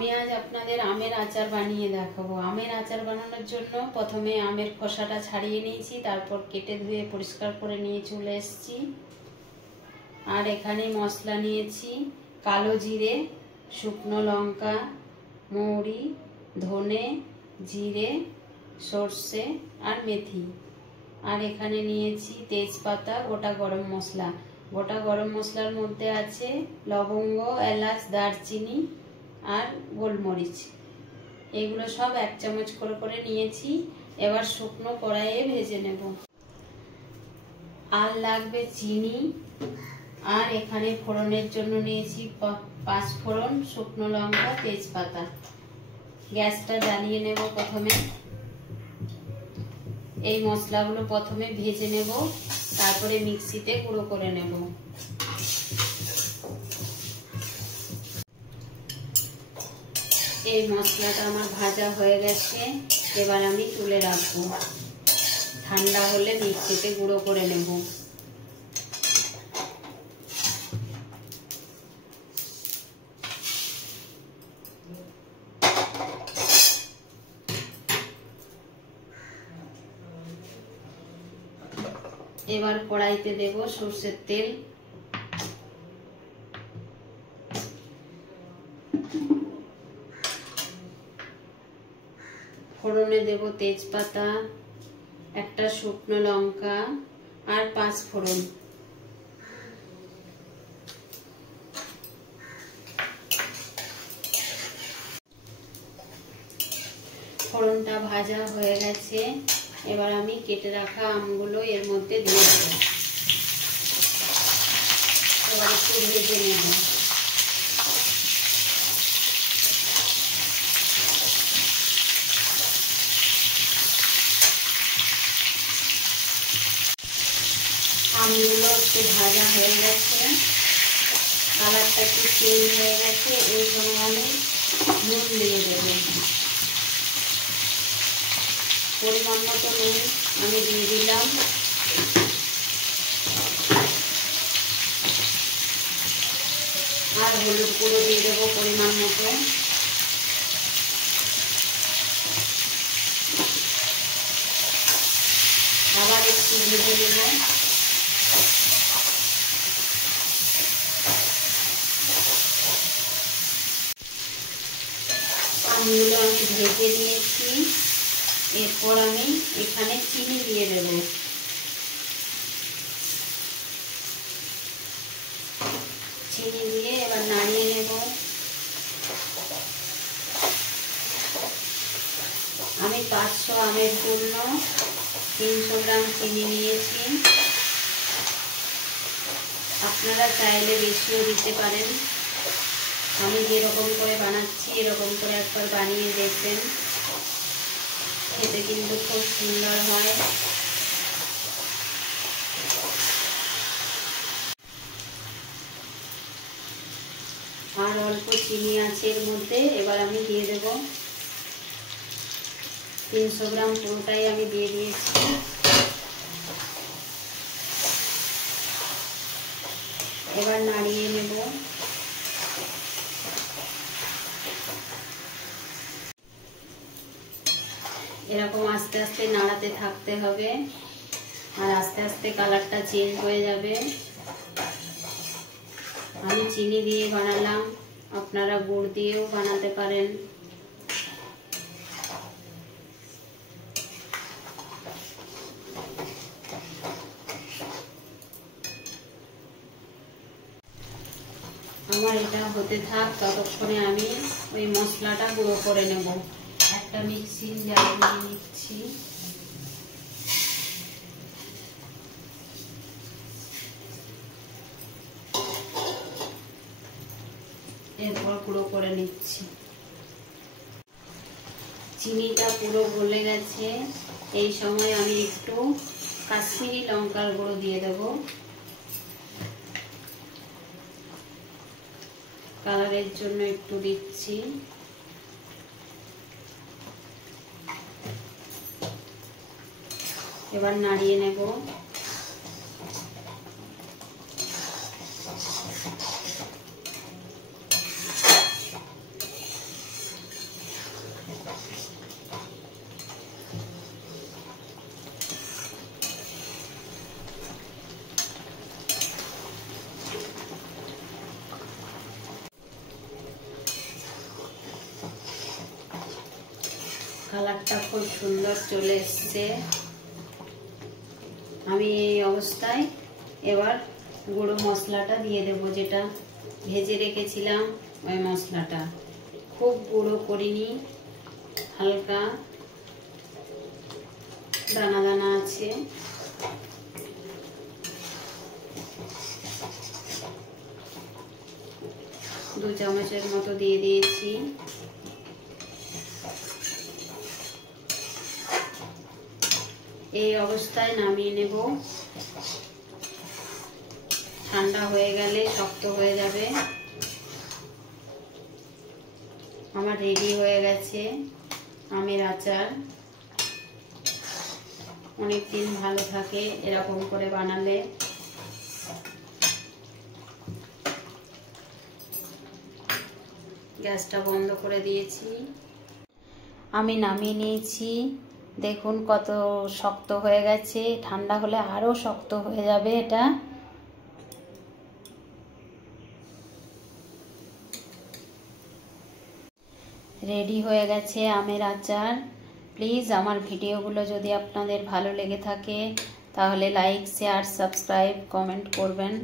আমি আজ আপনাদের আমের আচার বানিয়ে দেখাবো। আমের আচার বানানোর জন্য প্রথমে আমের খোসাটা ছাড়িয়ে নিয়েছি, তারপর কেটে ধুয়ে পরিষ্কার করে নিয়ে চলে এসেছি। আর এখানে মশলা নিয়েছি কালো জিরে, শুকনো লঙ্কা, মৌরি, ধনে, জিরে, সর্ষে আর মেথি। আর এখানে নিয়েছি তেজপাতা, গোটা গরম মশলা। গোটা গরম মশলার মধ্যে আছে লবঙ্গ, এলাচ, দারচিনি আর গোলমরিচ। এগুলো সব 1 চামচ করে করে নিয়েছি। এবার শুকনো কড়াইয়ে ভেজে নেব। আর লাগবে চিনি। আর এখানে ফোড়নের জন্য নিয়েছি 5 ফোড়ন, শুকনো লঙ্কা, তেজপাতা। গ্যাসটা জ্বালিয়ে নেব। প্রথমে এই মশলাগুলো প্রথমে ভেজে নেব, তারপরে মিক্সিতে গুঁড়ো করে নেব। এই মশলাটা আমার ভাজা হয়ে গেছে, এবার আমি তুলে রাখবো। ঠান্ডা হলে মিক্সিতে গুঁড়ো করে নেব। এবার কড়াইতে দেব সরষের তেল। ফোড়নে দেব তেজপাতা, একটা শুকনো লঙ্কা আর 5 ফোড়ন। ফোড়নটা ভাজা হয়ে গেছে, এবার আমি কেটে রাখা আমগুলো এর মধ্যে দিয়ে দেব। এবার একটু ভেজে নেব। আমগুলো একটু ভাজা হয়ে গেছে, কালারটা একটু চেঞ্জ হয়ে গেছে। এই সময় আমি নুন দিয়ে দেব। পরিমাণ মতো নুন আমি দিয়ে দিলাম। আর হলুদ গুঁড়ো দিয়ে দেবো পরিমাণ মতো। আবার একটু ভেজে নেব। আমগুলো আমি ভেজে নিয়েছি। এরপর আমি এখানে চিনি দিয়ে দেব। চিনি দিয়ে এবার নাড়িয়ে নেব। আমি 500 আমের জন্য 300 গ্রাম চিনি নিয়েছি। আপনারা চাইলে বেশিও দিতে পারেন। আমি যেরকম করে বানাচ্ছি এরকম করে একবার বানিয়ে দেখবেন, খেতে কিন্তু খুব সুন্দর হয়। আর অল্প চিনি আছে এর মধ্যে। এবার আমি দিয়ে দেব 300 গ্রাম পুরোটাই আমি দিয়ে দিয়েছি। এবার নাড়িয়ে নেব। এরকম আস্তে আস্তে নাড়াতে থাকতে হবে, আর আস্তে আস্তে কালারটা চেঞ্জ হয়ে যাবে। আমি চিনি দিয়ে বানালাম, আপনারা গুড় দিয়েও বানাতে পারেন। আমার এটা হতে থাক, ততক্ষণে আমি ওই মশলাটা গুঁড়ো করে নেব। একটা মিক্সিং জার নিয়ে নিচ্ছি। এরপর গুঁড়ো করে নিচ্ছি। চিনিটা পুরো গলে গেছে। এই সময় আমি একটু কাশ্মীরি লঙ্কার গুঁড়ো দিয়ে দেব। কালারের জন্য একটু দিচ্ছি। এবার নাড়িয়ে নেব। কালারটা খুব সুন্দর চলে এসছে। আমি এই অবস্থায় এবার গুঁড়ো মশলাটা দিয়ে দেবো, যেটা ভেজে রেখেছিলাম ওই মশলাটা। খুব গুঁড়ো করিনি, হালকা দানা দানা আছে। দু চামচের মতো দিয়ে দিয়েছি। এই অবস্থায় নামিয়ে নেব। ঠান্ডা হয়ে গেলে শক্ত হয়ে যাবে। আমার রেডি হয়ে গেছে আমের আচার। অনেক দিন ভালো থাকে এরকম করে বানালে। গ্যাসটা বন্ধ করে দিয়েছি। আমি নামিয়ে নিয়েছি। দেখুন কত শক্ত হয়ে গেছে। ঠান্ডা হলে আরো শক্ত হয়ে যাবে এটা। রেডি হয়ে গেছে আমের আচার। প্লিজ আমার ভিডিওগুলো যদি আপনাদের ভালো লেগে থাকে তাহলে লাইক, শেয়ার, সাবস্ক্রাইব, কমেন্ট করবেন।